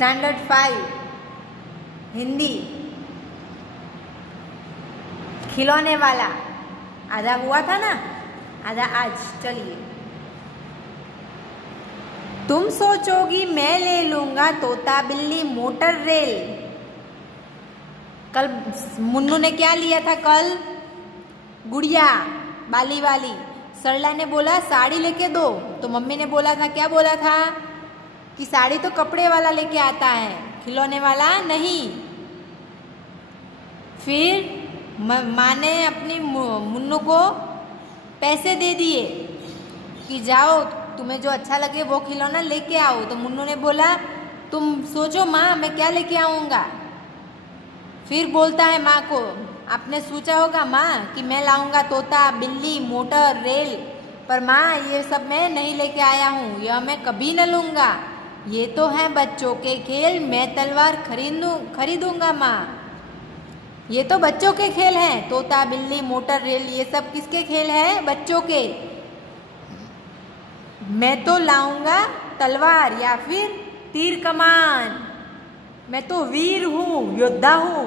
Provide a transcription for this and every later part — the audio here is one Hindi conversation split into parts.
स्टैंडर्ड 5 हिंदी। खिलौने वाला आधा हुआ था ना, आधा आज। चलिए, तुम सोचोगी मैं ले लूंगा तोता बिल्ली मोटर रेल। कल मुन्नू ने क्या लिया था? कल गुड़िया बाली वाली। सरला ने बोला साड़ी लेके दो, तो मम्मी ने बोला था, क्या बोला था कि साड़ी तो कपड़े वाला लेके आता है, खिलौने वाला नहीं। फिर माँ ने अपनी मुन्नू को पैसे दे दिए कि जाओ तुम्हें जो अच्छा लगे वो खिलौना लेके आओ। तो मुन्नू ने बोला तुम सोचो माँ मैं क्या लेके आऊँगा। फिर बोलता है माँ को, आपने सोचा होगा माँ कि मैं लाऊंगा तोता बिल्ली मोटर रेल, पर माँ ये सब मैं नहीं लेके आया हूँ, यह मैं कभी न लूँगा। ये तो है बच्चों के खेल, मैं तलवार खरीदूंगा माँ। ये तो बच्चों के खेल हैं, तोता बिल्ली मोटर रेल, ये सब किसके खेल हैं? बच्चों के। मैं तो लाऊंगा तलवार या फिर तीर कमान, मैं तो वीर हूँ, योद्धा हूँ।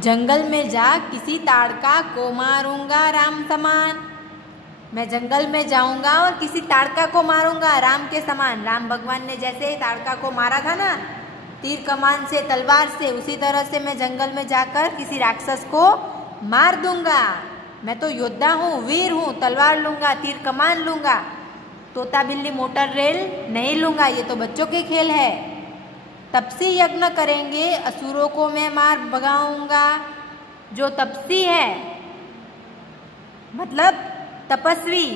जंगल में जा किसी ताड़का को मारूंगा राम समान। मैं जंगल में जाऊंगा और किसी ताड़का को मारूंगा राम के समान। राम भगवान ने जैसे ताड़का को मारा था ना तीर कमान से, तलवार से, उसी तरह से मैं जंगल में जाकर किसी राक्षस को मार दूंगा। मैं तो योद्धा हूँ, वीर हूँ, तलवार लूंगा, तीर कमान लूंगा, तोता बिल्ली मोटर रेल नहीं लूंगा। ये तो बच्चों के खेल है। तपसी यज्ञ करेंगे असुरों को मैं मार भगाऊंगा। जो तपसी है मतलब तपस्वी,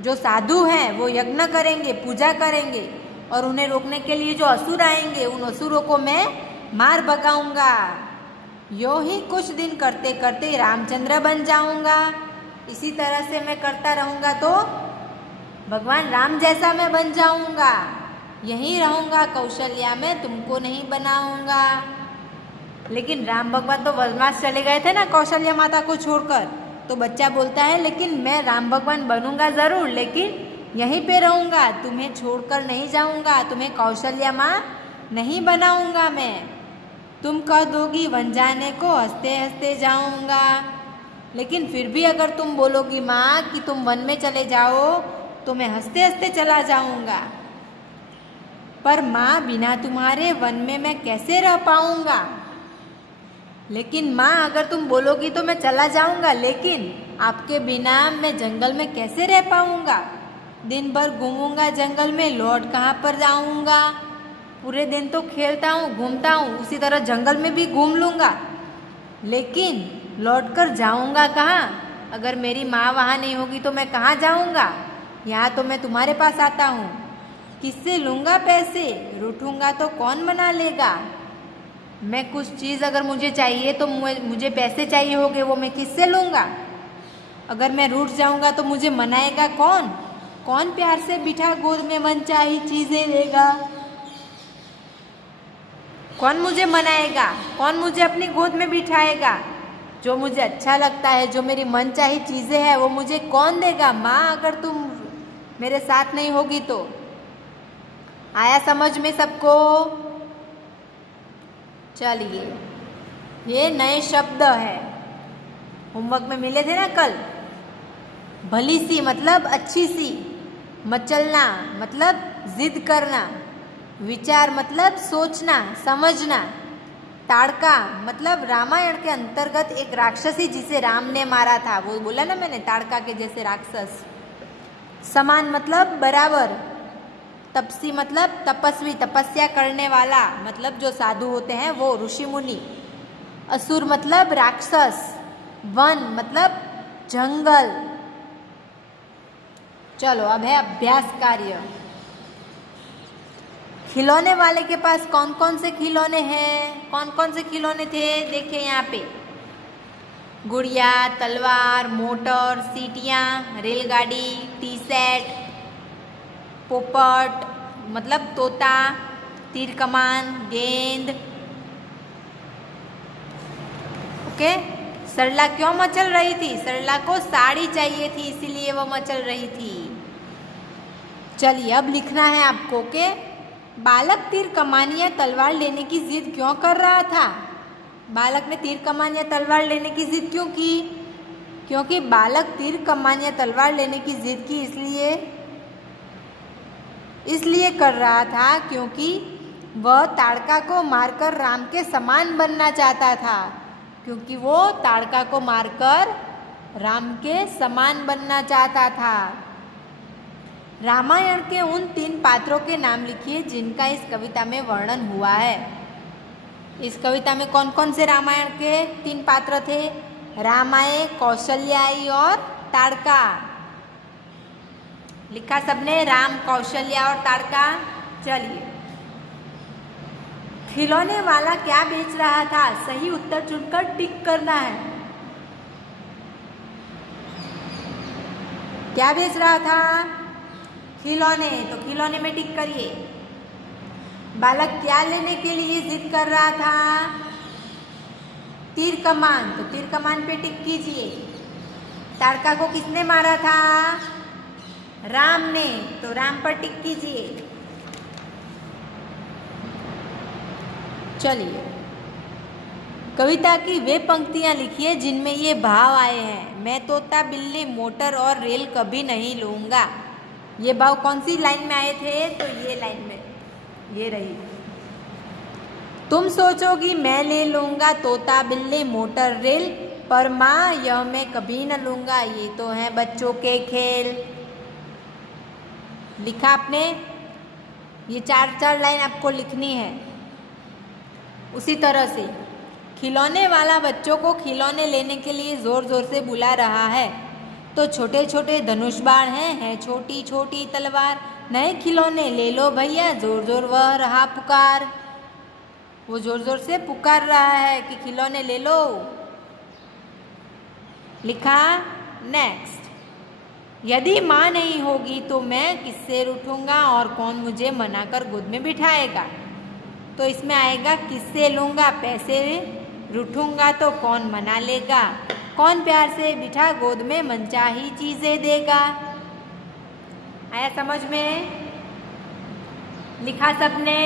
जो साधु हैं वो यज्ञ करेंगे, पूजा करेंगे, और उन्हें रोकने के लिए जो असुर आएंगे उन असुरों को मैं मार भगाऊंगा। यो ही कुछ दिन करते करते रामचंद्र बन जाऊंगा। इसी तरह से मैं करता रहूंगा तो भगवान राम जैसा मैं बन जाऊंगा। यहीं रहूंगा कौशल्या में, तुमको नहीं बनाऊंगा। लेकिन राम भगवान तो वनवास चले गए थे ना कौशल्या माता को छोड़कर। तो बच्चा बोलता है लेकिन मैं राम भगवान बनूंगा जरूर, लेकिन यहीं पे रहूंगा, तुम्हें छोड़कर नहीं जाऊंगा, तुम्हें कौशल्या माँ नहीं बनाऊंगा मैं। तुम कह दोगी वन जाने को, हंसते हंसते जाऊंगा। लेकिन फिर भी अगर तुम बोलोगी माँ कि तुम वन में चले जाओ तो मैं हंसते हंसते चला जाऊंगा। पर माँ बिना तुम्हारे वन में मैं कैसे रह पाऊंगा? लेकिन माँ अगर तुम बोलोगी तो मैं चला जाऊंगा, लेकिन आपके बिना मैं जंगल में कैसे रह पाऊंगा? दिन भर घूमूंगा जंगल में, लौट कहाँ पर जाऊंगा? पूरे दिन तो खेलता हूँ, घूमता हूँ, उसी तरह जंगल में भी घूम लूंगा, लेकिन लौट कर जाऊंगा कहाँ? अगर मेरी माँ वहाँ नहीं होगी तो मैं कहाँ जाऊंगा? यहाँ तो मैं तुम्हारे पास आता हूँ। किससे लूंगा पैसे? रूठूंगा तो कौन मना लेगा? मैं कुछ चीज़ अगर मुझे चाहिए तो मुझे पैसे चाहिए होंगे, वो मैं किससे लूंगा? अगर मैं रूठ जाऊंगा तो मुझे मनाएगा कौन? कौन प्यार से बिठा गोद में मनचाही चीजें लेगा? कौन मुझे मनाएगा? कौन मुझे अपनी गोद में बिठाएगा? जो मुझे अच्छा लगता है, जो मेरी मनचाही चीजें हैं, वो मुझे कौन देगा? माँ अगर तुम मेरे साथ नहीं होगी तो। आया समझ में सबको? चलिए, ये नए शब्द है, होमवर्क में मिले थे ना कल। भली सी मतलब अच्छी सी, मचलना मतलब जिद करना, विचार मतलब सोचना समझना, ताड़का मतलब रामायण के अंतर्गत एक राक्षसी जिसे राम ने मारा था, वो बोला ना मैंने, ताड़का के जैसे राक्षस। समान मतलब बराबर। तपसी मतलब तपस्वी, तपस्या करने वाला, मतलब जो साधु होते हैं वो, ऋषि मुनि। असुर मतलब राक्षस। वन मतलब जंगल। चलो अब है अभ्यास कार्य। खिलौने वाले के पास कौन कौन से खिलौने हैं? कौन कौन से खिलौने थे? देखिए यहाँ पे, गुड़िया, तलवार, मोटर, सीटियाँ, रेलगाड़ी, टी सेट, पोपट मतलब तोता, तीर कमान, गेंद। ओके। सरला क्यों मचल रही थी? सरला को साड़ी चाहिए थी, इसीलिए वो मचल रही थी। चलिए अब लिखना है आपको, ओके। बालक तीर कमान या तलवार लेने की जिद क्यों कर रहा था? बालक ने तीर कमान या तलवार लेने की जिद क्यों की? क्योंकि बालक तीर कमान या तलवार लेने की जिद की इसलिए कर रहा था क्योंकि वह ताड़का को मारकर राम के समान बनना चाहता था। क्योंकि वो ताड़का को मारकर राम के समान बनना चाहता था। रामायण के उन 3 पात्रों के नाम लिखिए जिनका इस कविता में वर्णन हुआ है। इस कविता में कौन कौन से रामायण के 3 पात्र थे? रामाए, कौशल्याई और ताड़का। लिखा सबने राम, कौशल्या और ताड़का। चलिए, खिलौने वाला क्या बेच रहा था? सही उत्तर चुनकर टिक करना है। क्या बेच रहा था? खिलौने, तो खिलौने में टिक करिए। बालक क्या लेने के लिए जिद कर रहा था? तीर कमान, तो तीर कमान पे टिक कीजिए। ताड़का को किसने मारा था? राम ने, तो राम पर टिक कीजिए। चलिए, कविता की वे पंक्तियां लिखिए जिनमें ये भाव आए हैं। मैं तोता, बिल्ली, मोटर और रेल कभी नहीं लूंगा। ये भाव कौन सी लाइन में आए थे? तो ये लाइन में, ये रही। तुम सोचोगी मैं ले लूंगा तोता, बिल्ली, मोटर, रेल, पर माँ यह मैं कभी न लूंगा। ये तो है बच्चों के खेल। लिखा आपने? ये 4 लाइन आपको लिखनी है। उसी तरह से खिलौने वाला बच्चों को खिलौने लेने के लिए जोर जोर से बुला रहा है। तो छोटे छोटे धनुष बाण हैं, छोटी छोटी तलवार, नए खिलौने ले लो भैया, जोर जोर वह रहा पुकार। वो जोर जोर से पुकार रहा है कि खिलौने ले लो। लिखा नेक्स्ट, यदि माँ नहीं होगी तो मैं किससे रूठूंगा और कौन मुझे मनाकर गोद में बिठाएगा। तो इसमें आएगा किससे लूंगा पैसे, रूठूंगा तो कौन मना लेगा, कौन प्यार से बिठा गोद में मनचाही चीजें देगा। आया समझ में? लिखा सबने?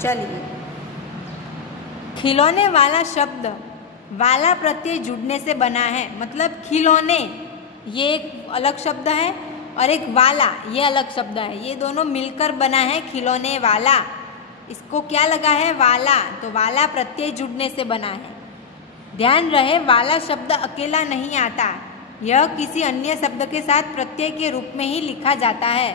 चलिए, खिलौने वाला शब्द वाला प्रत्यय जुड़ने से बना है। मतलब खिलौने ये एक अलग शब्द है और एक वाला ये अलग शब्द है। ये दोनों मिलकर बना है खिलौने वाला। इसको क्या लगा है? वाला। तो वाला प्रत्यय जुड़ने से बना है। ध्यान रहे, वाला शब्द अकेला नहीं आता, यह किसी अन्य शब्द के साथ प्रत्यय के रूप में ही लिखा जाता है।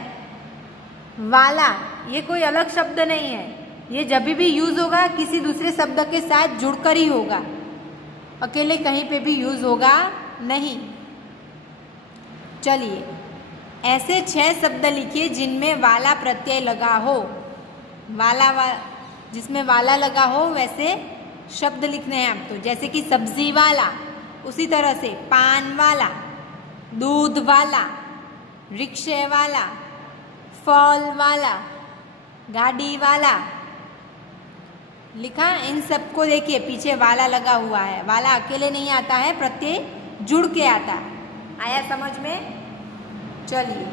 वाला ये कोई अलग शब्द नहीं है, ये जब भी यूज होगा किसी दूसरे शब्द के साथ जुड़कर ही होगा, अकेले कहीं पे भी यूज होगा नहीं। चलिए, ऐसे 6 शब्द लिखिए जिनमें वाला प्रत्यय लगा हो। जिसमें वाला लगा हो वैसे शब्द लिखने हैं आपको। जैसे कि सब्जी वाला, उसी तरह से पान वाला, दूध वाला, रिक्शे वाला, फल वाला, गाड़ी वाला। लिखा? इन सबको देखिए पीछे वाला लगा हुआ है। वाला अकेले नहीं आता है, प्रत्यय जुड़ के आता है। आया समझ में? चलिए,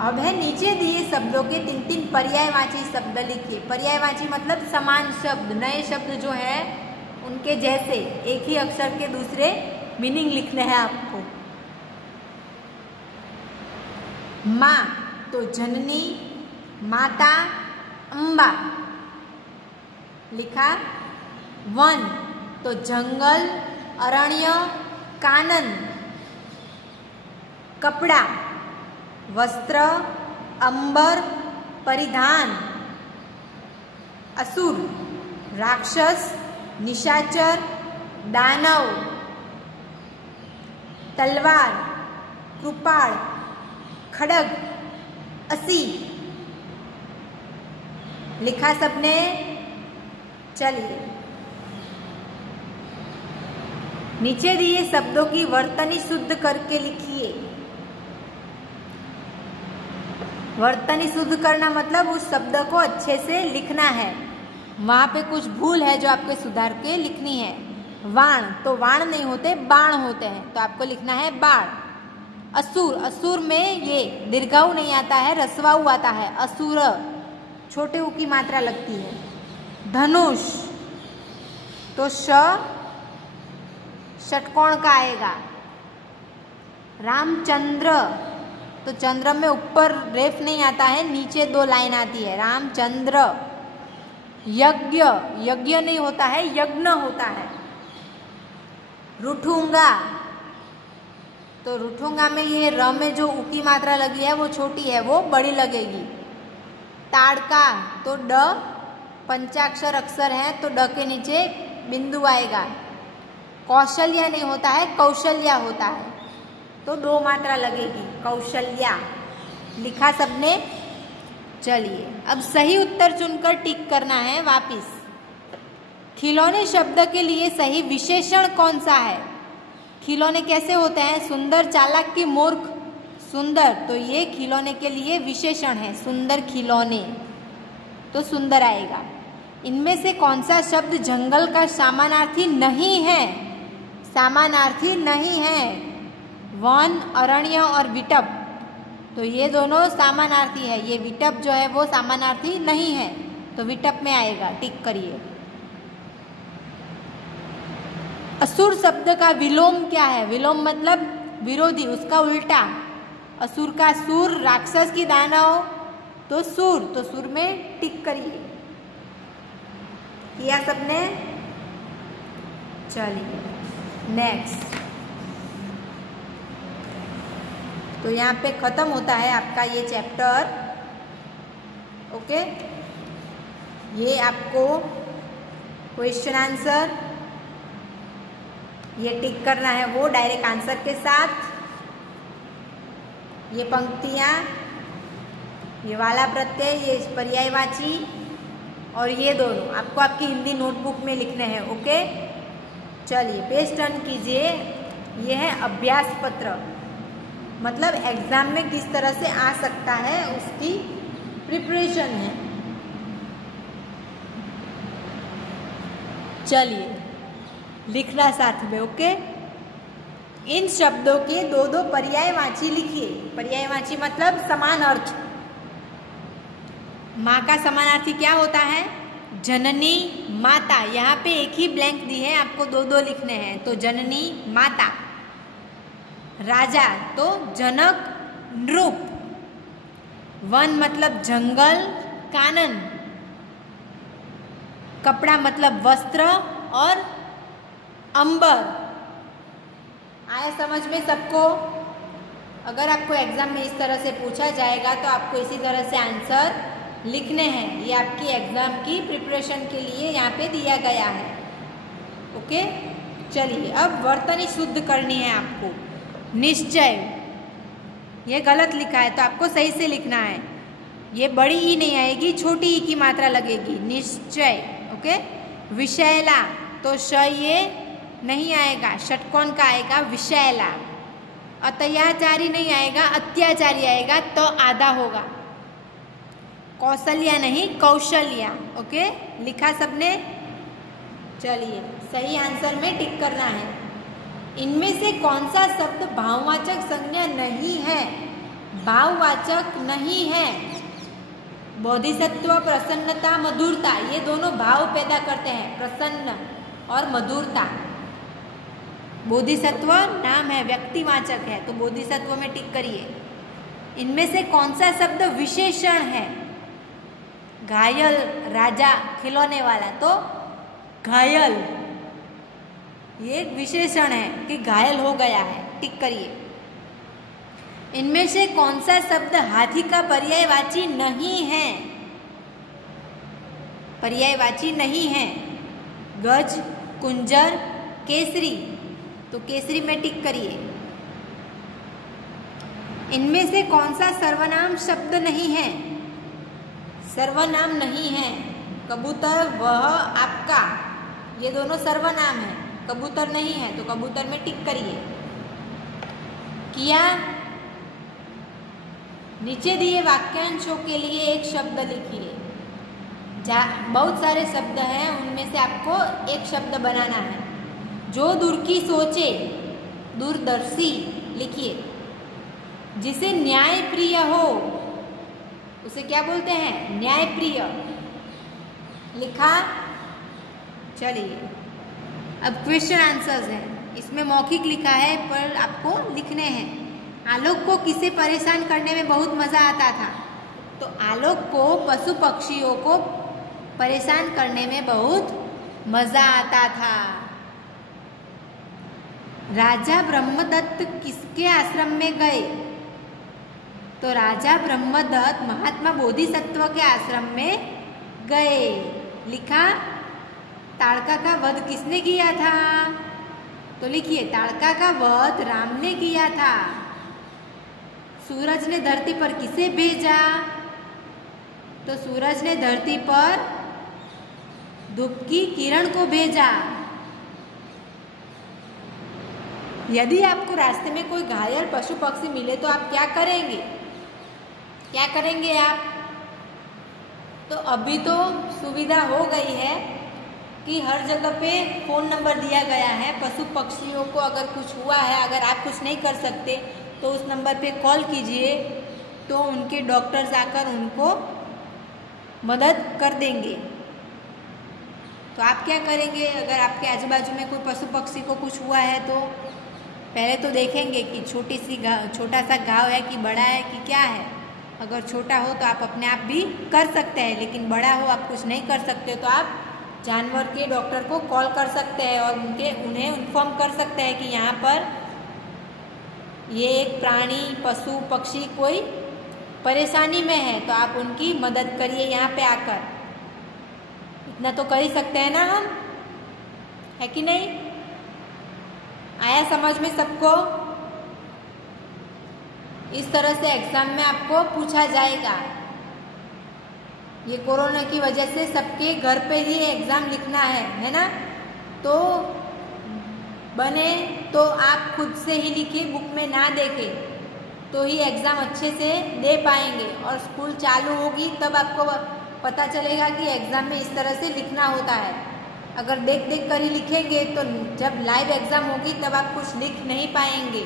अब है नीचे दिए शब्दों के 3 पर्यायवाची शब्द लिखिए। पर्यायवाची मतलब समान शब्द, नए शब्द जो है उनके जैसे एक ही अक्षर के दूसरे मीनिंग लिखने हैं आपको। माँ तो जननी, माता, अम्बा। लिखा? वन तो जंगल, अरण्य, कानन। कपड़ा, वस्त्र, अंबर, परिधान। असुर, राक्षस, निशाचर, दानव। तलवार, कृपाण, खड़ग, असी। लिखा सबने? चलिए, नीचे दिए शब्दों की वर्तनी शुद्ध करके लिखिए। वर्तनी शुद्ध करना मतलब उस शब्द को अच्छे से लिखना है, वहां पे कुछ भूल है जो आपको सुधार के लिखनी है। वाण तो वाण नहीं होते, बाण होते हैं, तो आपको लिखना है बाण। असुर, असुर में ये दीर्घाऊ नहीं आता है, रस्वाऊ आता है। असुर छोटे ऊ की मात्रा लगती है। धनुष तो षटकोण का आएगा। रामचंद्र तो चंद्र में ऊपर रेफ नहीं आता है, नीचे 2 लाइन आती है। रामचंद्र। यज्ञ, यज्ञ नहीं होता है, यज्ञ होता है। रूठूंगा तो रूठूंगा में ये र में जो ऊ की मात्रा लगी है वो छोटी है, वो बड़ी लगेगी। ताड़का तो ड पंचाक्षर अक्षर है तो ड के नीचे बिंदु आएगा। कौशल्या नहीं होता है, कौशल्या होता है तो 2 मात्रा लगेगी। कौशल्या लिखा सबने। चलिए अब सही उत्तर चुनकर टिक करना है वापिस। खिलौने शब्द के लिए सही विशेषण कौन सा है? खिलौने कैसे होते हैं? सुंदर, चालाक की मूर्ख? सुंदर, तो ये खिलौने के लिए विशेषण है। सुंदर खिलौने तो सुंदर आएगा। इनमें से कौन सा शब्द जंगल का समानार्थी नहीं है? समानार्थी नहीं है। वन, अरण्य और विटप, तो ये दोनों समानार्थी है। ये विटप जो है वो समानार्थी नहीं है, तो विटप में आएगा। टिक करिए। असुर शब्द का विलोम क्या है? विलोम मतलब विरोधी, उसका उल्टा। असुर का सुर, राक्षस की दानव तो सुर, तो सुर में टिक करिए। किया सबने? चलिए नेक्स्ट। तो यहाँ पे खत्म होता है आपका ये चैप्टर। ओके, ये आपको क्वेश्चन आंसर ये टिक करना है वो डायरेक्ट आंसर के साथ। ये पंक्तियाँ, ये वाला प्रत्यय, ये पर्यायवाची और ये दोनों आपको आपकी हिंदी नोटबुक में लिखने हैं। ओके, चलिए पेज टर्न कीजिए। ये है अभ्यास पत्र, मतलब एग्जाम में किस तरह से आ सकता है उसकी प्रिपरेशन है। चलिए लिखना साथ में। ओके, इन शब्दों के 2-2 पर्यायवाची लिखिए। पर्यायवाची मतलब समान अर्थ। माँ का समानार्थी क्या होता है? जननी, माता। यहाँ पे एक ही ब्लैंक दी है, आपको 2-2 लिखने हैं, तो जननी, माता। राजा तो जनक, नृप। वन मतलब जंगल, कानन। कपड़ा मतलब वस्त्र और अंबर। आया समझ में सबको? अगर आपको एग्जाम में इस तरह से पूछा जाएगा तो आपको इसी तरह से आंसर लिखने हैं। ये आपकी एग्जाम की प्रिपरेशन के लिए यहाँ पे दिया गया है। ओके, चलिए अब वर्तनी शुद्ध करनी है आपको। निश्चय, ये गलत लिखा है तो आपको सही से लिखना है। ये बड़ी ई नहीं आएगी, छोटी ई की मात्रा लगेगी। निश्चय। ओके, विषैला तो श ये नहीं आएगा, षटकोण का आएगा विषैला। अत्याचारी नहीं आएगा, अत्याचारी आएगा तो आधा होगा। कौशल्या नहीं, कौशल्या। ओके, लिखा सबने? चलिए सही आंसर में टिक करना है। इनमें से कौन सा शब्द भाववाचक संज्ञा नहीं है? भाववाचक नहीं है। बोधिसत्व, प्रसन्नता, मधुरता, ये दोनों भाव पैदा करते हैं, प्रसन्न और मधुरता। बोधिसत्व नाम है, व्यक्तिवाचक है, तो बोधिसत्व में टिक करिए। इनमें से कौन सा शब्द विशेषण है? घायल, राजा, खिलौने वाला, तो घायल ये एक विशेषण है कि घायल हो गया है। टिक करिए। इनमें से कौन सा शब्द हाथी का पर्यायवाची नहीं है? पर्यायवाची नहीं है। गज, कुंजर, केसरी, तो केसरी में टिक करिए। इनमें से कौन सा सर्वनाम शब्द नहीं है? सर्वनाम नहीं है। कबूतर, वह, आपका, ये दोनों सर्वनाम है। कबूतर नहीं है तो कबूतर में टिक करिए। किया, नीचे दिए वाक्यांशों के लिए एक शब्द लिखिए। बहुत सारे शब्द हैं, उनमें से आपको एक शब्द बनाना है। जो दूर की सोचे, दूरदर्शी लिखिए। जिसे न्याय प्रिय हो उसे क्या बोलते हैं? न्याय प्रिय। लिखा? चलिए अब क्वेश्चन आंसर्स हैं। इसमें मौखिक लिखा है पर आपको लिखने हैं। आलोक को किसे परेशान करने में बहुत मजा आता था? तो आलोक को पशु पक्षियों को परेशान करने में बहुत मजा आता था। राजा ब्रह्मदत्त किसके आश्रम में गए? तो राजा ब्रह्मदत्त महात्मा बोधिसत्व के आश्रम में गए। लिखा? ताड़का का वध किसने किया था? तो लिखिए, ताड़का का वध राम ने किया था। सूरज ने धरती पर किसे भेजा? तो सूरज ने धरती पर धूप की किरण को भेजा। यदि आपको रास्ते में कोई घायल पशु पक्षी मिले तो आप क्या करेंगे? क्या करेंगे आप? तो अभी तो सुविधा हो गई है कि हर जगह पे फ़ोन नंबर दिया गया है। पशु पक्षियों को अगर कुछ हुआ है, अगर आप कुछ नहीं कर सकते तो उस नंबर पे कॉल कीजिए, तो उनके डॉक्टर्स आकर उनको मदद कर देंगे। तो आप क्या करेंगे? अगर आपके आजू बाजू में कोई पशु पक्षी को कुछ हुआ है तो पहले तो देखेंगे कि छोटा सा घाव है कि बड़ा है कि क्या है। अगर छोटा हो तो आप अपने आप भी कर सकते हैं, लेकिन बड़ा हो आप कुछ नहीं कर सकते तो आप जानवर के डॉक्टर को कॉल कर सकते हैं और उन्हें इन्फॉर्म कर सकते हैं कि यहाँ पर ये एक प्राणी पशु पक्षी कोई परेशानी में है, तो आप उनकी मदद करिए यहाँ पे आकर। इतना तो कर ही सकते हैं ना हम, है कि नहीं? आया समझ में सबको? इस तरह से एग्जाम में आपको पूछा जाएगा। ये कोरोना की वजह से सबके घर पे ही एग्जाम लिखना है ना? तो बने तो आप खुद से ही लिखिए, बुक में ना देखें, तो ही एग्जाम अच्छे से दे पाएंगे। और स्कूल चालू होगी तब आपको पता चलेगा कि एग्जाम में इस तरह से लिखना होता है। अगर देख देख कर ही लिखेंगे तो जब लाइव एग्जाम होगी तब आप कुछ लिख नहीं पाएंगे।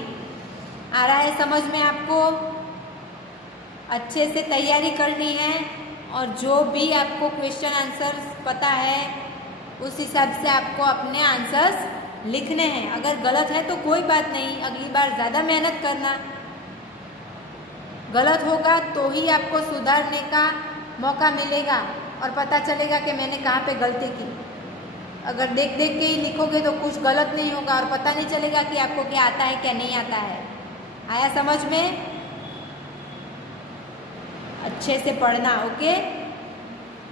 आ रहा है समझ में आपको? अच्छे से तैयारी करनी है और जो भी आपको क्वेश्चन आंसर्स पता है उस हिसाब से आपको अपने आंसर्स लिखने हैं। अगर गलत है तो कोई बात नहीं, अगली बार ज़्यादा मेहनत करना। गलत होगा तो ही आपको सुधारने का मौका मिलेगा और पता चलेगा कि मैंने कहाँ पे गलती की। अगर देख देख के ही लिखोगे तो कुछ गलत नहीं होगा और पता नहीं चलेगा कि आपको क्या आता है क्या नहीं आता है। आया समझ में? अच्छे से पढ़ना, ओके?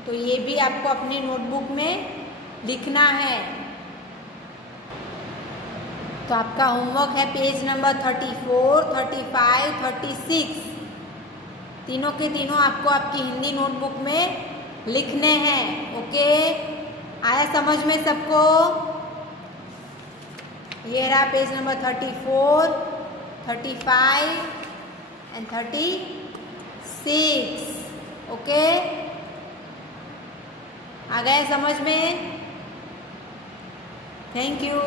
तो ये भी आपको अपनी नोटबुक में लिखना है। तो आपका होमवर्क है पेज नंबर 34, 35, 36, तीनों के तीनों आपको आपकी हिंदी नोटबुक में लिखने हैं, ओके? आया समझ में सबको? ये रहा पेज नंबर 34, 35 एंड 36, ओके? आ गया समझ में? Thank you.